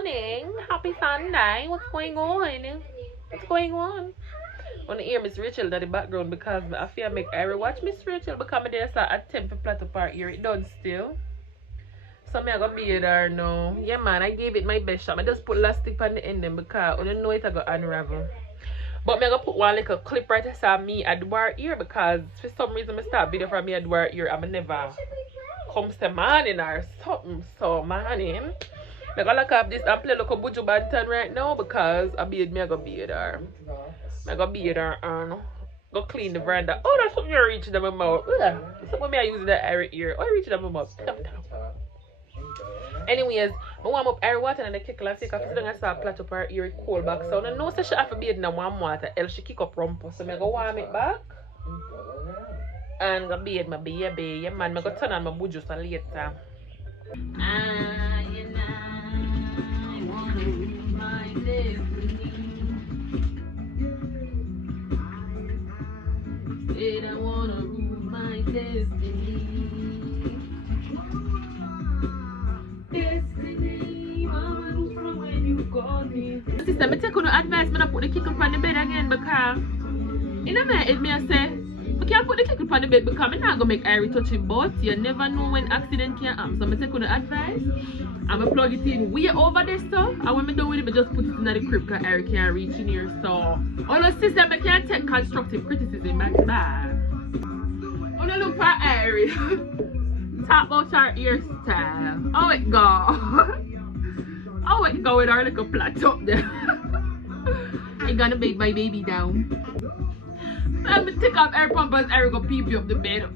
morning. Happy Sunday. What's going on? What's going on? I want to hear Miss Rachel in the background because I feel make Irie watch Miss Rachel because I there start attempt to plait up her ear. It done still. So I'm gonna be there now. Yeah man, I gave it my best shot. I just put elastic on the ending because I don't know it I got unravel. But I'm gonna put one little clip right beside me at the ear because for some reason I start video from me at the ear. I'm never comes to morning or something. So morning. I'm gonna look up this and play like a buju bantan right now because I be me I gonna be there. I gonna be there and go clean the veranda. Oh, that's something you reach in my mouth. Something I use that ear. Oh, I reach in my mouth. Anyways, I warm up air water and I kick and take off. So I start plait up her ear cold back. So I know she have to be in warm water else she kick up rumpo. So I go warm it back. And go bathe my baby. Yeah man, I go turn on my buju so later. I wanna lose my destiny. Said I wanna lose my destiny. Destiny, mama, look from when you called me. Sister, I take no advice, I put the kick up on the bed again because in a minute, me I say, I can't put the kick up on the bed because I'm not gonna make Irie touch it, but you never know when accident can happen. So I take no advice. I'm gonna plug it in way over there, so and when I do with it, I just put it in the crib because Irie can't reach in here. So, all the sister, I can't take constructive criticism, that's bad. When I look for Irie. Talk about our hairstyle. How it go? How it go with our little plait up there? I gonna bake my baby down. I'm gonna take off air pump and I go pee up the bed.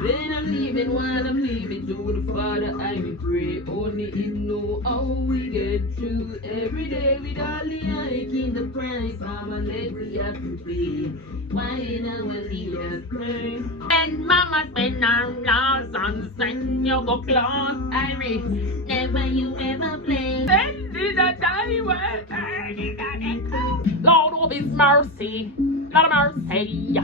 Then I'm leaving while I'm leaving to the Father I will pray. Only Him know how we get through every day with all the hike in the price. Mama let we have to pay. Why now when we have pray? And Mama spend our loss on send you go class. Irie, never you ever play. Then did I die when I did that echo? Lord of His mercy, Lord of mercy.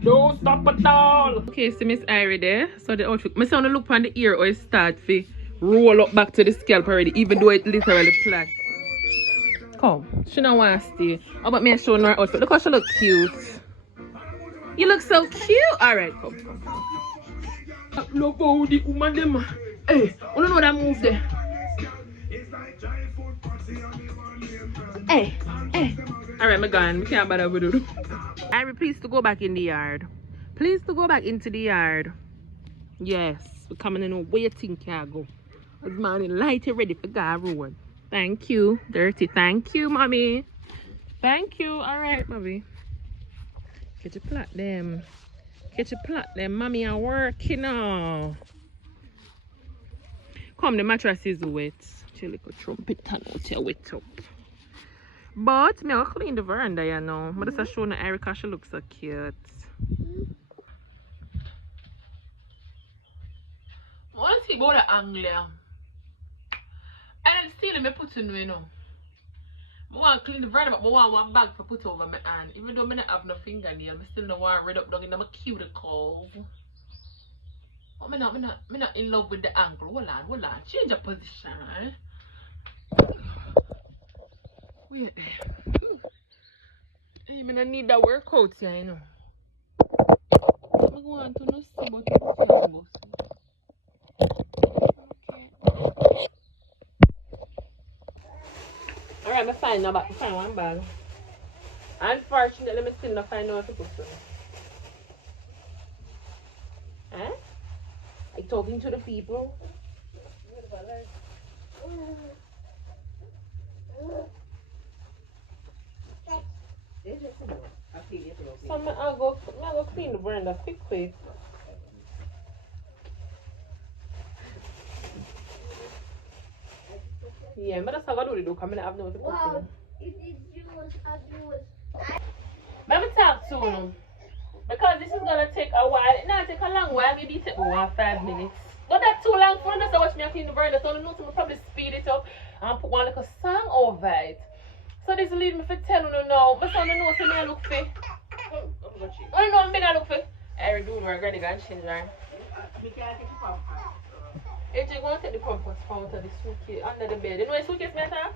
Don't stop at all. Okay, so Miss Irie there. So the outfit. My son look on the ear or it start to roll up back to the scalp already, even though it literally flat. Come, she don't want to stay. How about me showing her outfit? Look how she look cute. You look so cute. Alright, come. Look how the woman them. Hey, I don't know that move there. Hey. Alright, my gone. We can't bother with it. Irie, please to go back in the yard. Please to go back into the yard. Yes, we're coming in a waiting cargo. This morning light ready for God road. Thank you, Dirty. Thank you, mommy. Thank you. Alright, mommy. Get your plait them. Get your plait them. Mommy are working now. Come, the mattress is wet. Chill like a trumpet and out here wet up. But me I'll clean the veranda, you know. But that's showing Erica, she looks so cute. I want to see about the angle. And still me put in, you know. I want to clean the veranda, but I want one bag to put over my hand. Even though I don't have no fingernail, I still don't want to red up down in my cuticles. But I'm not in love with the angle. Hold on. Change your position. Wait there. I need that workout, yeah, you know. I want to know see about the okay. Alright, I find one bag. Unfortunately, I still not find out what to put on. Huh? Are you talking to the people? So I'll go clean the veranda quick. Yeah, but that's how I do it though, because I have no to put on. Wow, it is yours. Let me talk to him. Because this is gonna take a while. It not take a long while, maybe it take about 5 minutes. But that's too long for us to watch me clean the veranda. So I know to probably speed it up and put one like a song over it. So this lead me for tell you now. My son knows so I look for. I know me I look for. I do my granny and change her. AJ, go and take the compass out of the suitcase under the bed. You know the suitcase, Meta?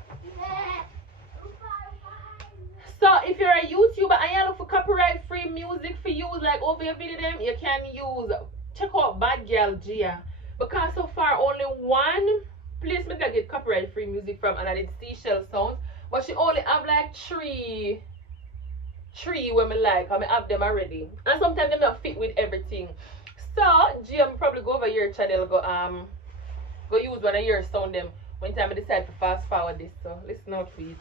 So if you're a YouTuber and you look for copyright free music for use like over your video them, you can use check out Bad Girl Gia. Because so far only one place me can get copyright free music from and it's Seashell Sounds. But she only have like three when me like and I have them already. And sometimes them not fit with everything. So Gia probably go over your channel go use one of your sound them when time I decide to fast forward this. So listen out for it.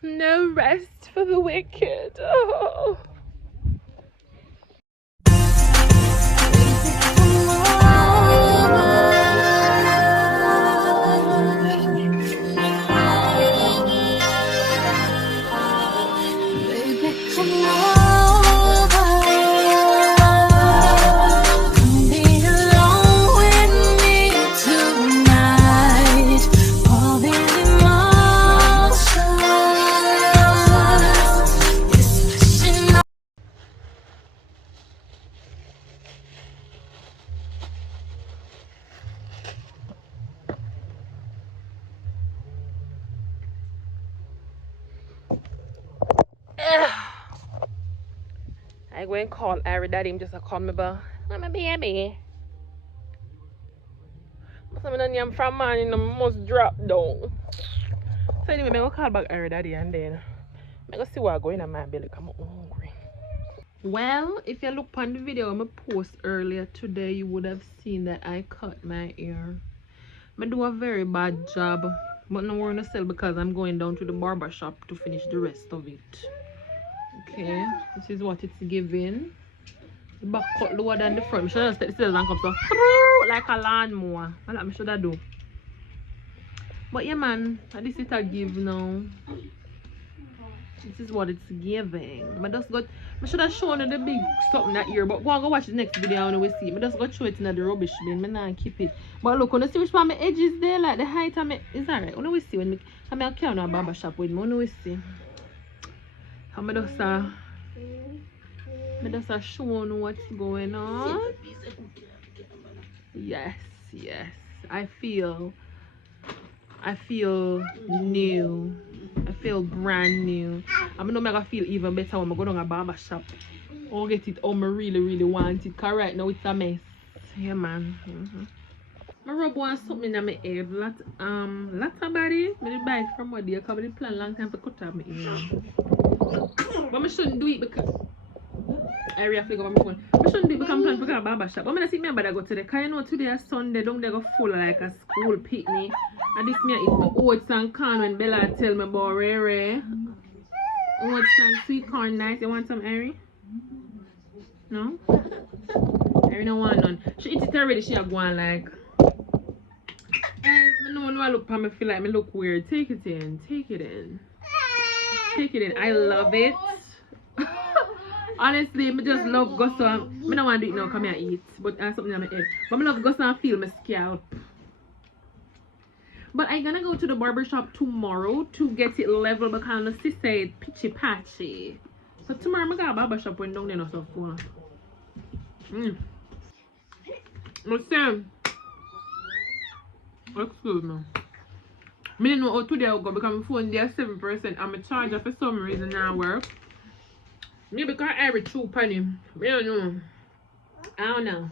No rest for the wicked. Oh. I go and call Harry daddy, him just a call me back. I'm a baby. But I'm from man, you know, must drop down. So anyway, I'm going to call back Harry daddy and then I'm going to see what going on my belly. I'm hungry. Well, if you look on the video I post earlier today, you would have seen that I cut my hair. I do a very bad job, but no worry myself because I'm going down to the barber shop to finish the rest of it. Okay, this is what it's giving. The back cut lower than the front. I should just take the scissors and come so like a lawnmower. That's what I should do. But yeah man, this is a give now. This is what it's giving. I should have shown you the big something that ear, but go and go watch the next video and we see. I just go show it in the rubbish bin. I not keep it. But look, when you see which one my edges there, like the height of me is alright. When we see when I carry on a barber shop with me, when we see. I'm just showing what's going on. Yes. I feel new. I feel brand new. I know I'm gonna feel even better when I go down a barber shop. I'll get it how I really want it. Cause right now it's a mess. Yeah, man. I rub one something in my head. Lots of body. I did buy it from what they come. I plan long time to cut off my hair. But I shouldn't do it because I really have to go on my phone. I shouldn't do it because I'm planning to go to a barber shop. But I'm going to see me about to go today. Because you know today is Sunday. Don't they go full like a school picnic. And this me I eat my oats and corn when Bella tell me about Rere. Oats and sweet corn nice. You want some, Ari? No? Ari don't want none. She eat it already. She have one like. I know when I look at me, I feel like I look weird. Take it in. Take it in. Take it in. I love it. Honestly, I just love gusto. I don't want to do it now, come here eat. But I have something on my head. But I love gusto and feel my scalp. But I'm gonna go to the barber shop tomorrow to get it level because my sister said pitchy patchy. So tomorrow I'm gonna go to the barber shop when down there no stuff for. Listen. Excuse me. I didn't know how today I go because my phone there 7% and my charger for some reason now work. Maybe because I every 2 penny. I don't know. I don't know.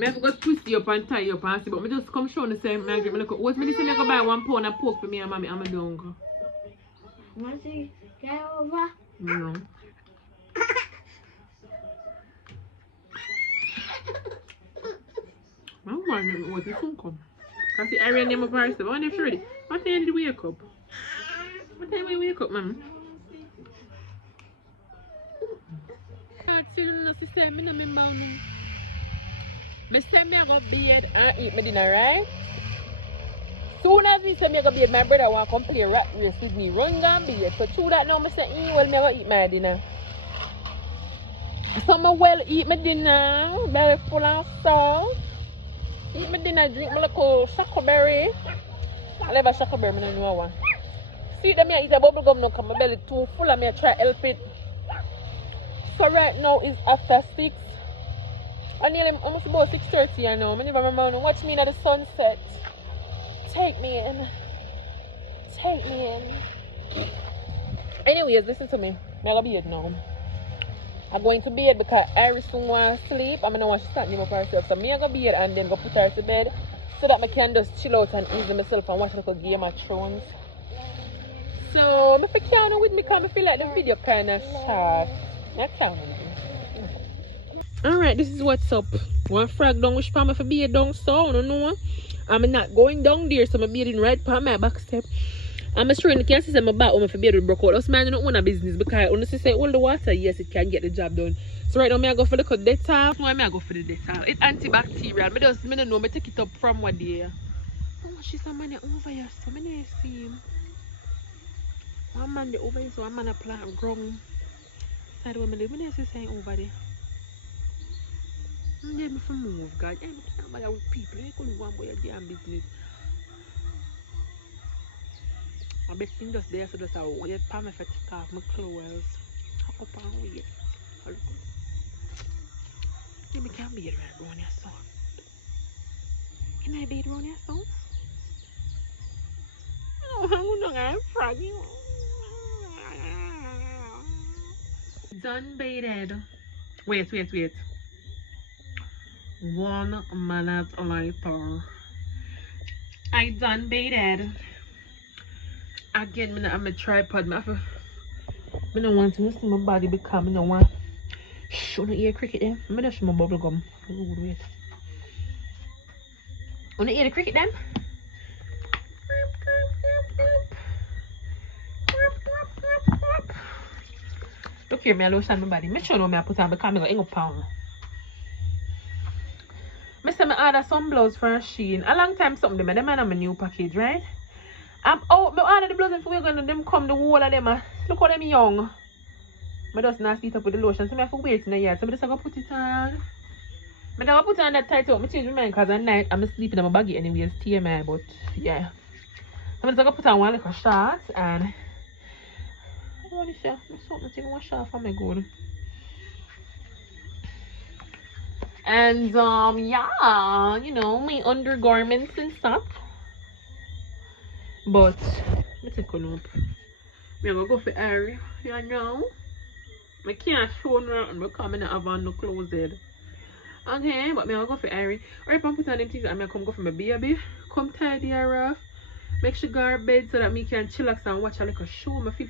I have to go twist you up and tie you up and see, but I just come show the same. I look at what me say I go buy 1 pound of pork for me and mommy and my dog. Want to get over? No. I'm wondering what the phone come. Because see, I ran them up and I said, I wonder if you're ready. What time did you wake up? What time did you wake up, mom? I say me I go bed and eat my dinner, right? Soon as me say me I go bed, my brother want to come play rat race with me. Run down bed. So through that now, I say, well, me I go eat my dinner. So I well eat my dinner, belly full of salt. Eat my dinner, drink my little chocolate. I love a chocolate, I don't know one. See that me I eat a bubble gum now because my belly too full and me I try to help it. So right now it's after 6. I nearly almost about 6:30 I know. I never remember watch me at the sunset. Take me in. Take me in. Anyways, listen to me. I'm gonna be bed now. I'm going to bed because Iris soon want to sleep. I'm gonna want to stand up herself. So I'm gonna bed and then go put her to bed so that I can just chill out and ease myself and watch a little Game of Thrones. So if I can't with me because I feel like the video kinda short. I can't with me. Alright, this is what's up. One frog down which palm for be down so I don't know. I'm not going down there, so I'm being right palm my back step. I'm sure you can see my back when my beard will break out. That's man don't own a business because honestly say all the water, yes, it can get the job done. So right now I go for the dettol. Why I go for the dettol? It's antibacterial. I don't know, I take it up from what day. Oh, she's a man over here, so many see him. One man over here, so one man a plant ground. Side where I live, I see over there. I'm me for move, God. I can't bother with people. I couldn't go and buy a damn business. I bet things just there, so just I wait for me to take off my clothes. Up and wait. Look. I can't be around your son. Can I be around your son? Oh, I'm froggy. Done baited. Wait. 1 minute later. I done baited. Again, I'm a tripod. I don't want to see my body become no one. Shh, on the ear cricket there. I'm gonna show my bubble gum. Wait. On the ear the cricket then? Look here, me I lotion my body. Make sure no me I put on because I'm going to pound. I say I order some blouse for Shein. A long time something them man on my new package, right? I'm out. I order the blouse and we're gonna them come the whole of them. Look how them young. I just not sit up with the lotion, so I have to wait in the yard. So I just gonna put it on. I don't put it on that tight up. I change my mind because at night I'm sleeping in my baggy anyways, TMI, but yeah. So I'm just gonna put on one little short and I want to share. Something one short for my good. And yeah, you know, my undergarments and stuff. But let's take a look. I'm gonna go for area, you know. I can't show nothing because I don't have on no clothes head. Okay, but me I'll go for Irie. Or if I put on them things and me come go for my baby. Come tidy her off. Make sure go her bed so that me can chillax and watch a little show. Me feel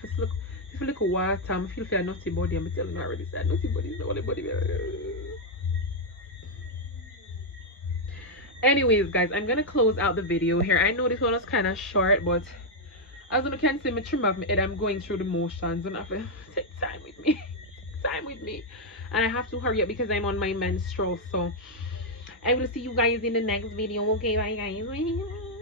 for little water. I feel for a nutty body. I'm telling you already that nutty body is the only body. Anyways, guys, I'm gonna close out the video here. I know this one was kind of short, but as you can see, me trim off my head. I'm going through the motions and I have to take time with me. Time with me. And I have to hurry up because I'm on my menstrual. So I will see you guys in the next video. Okay, bye guys.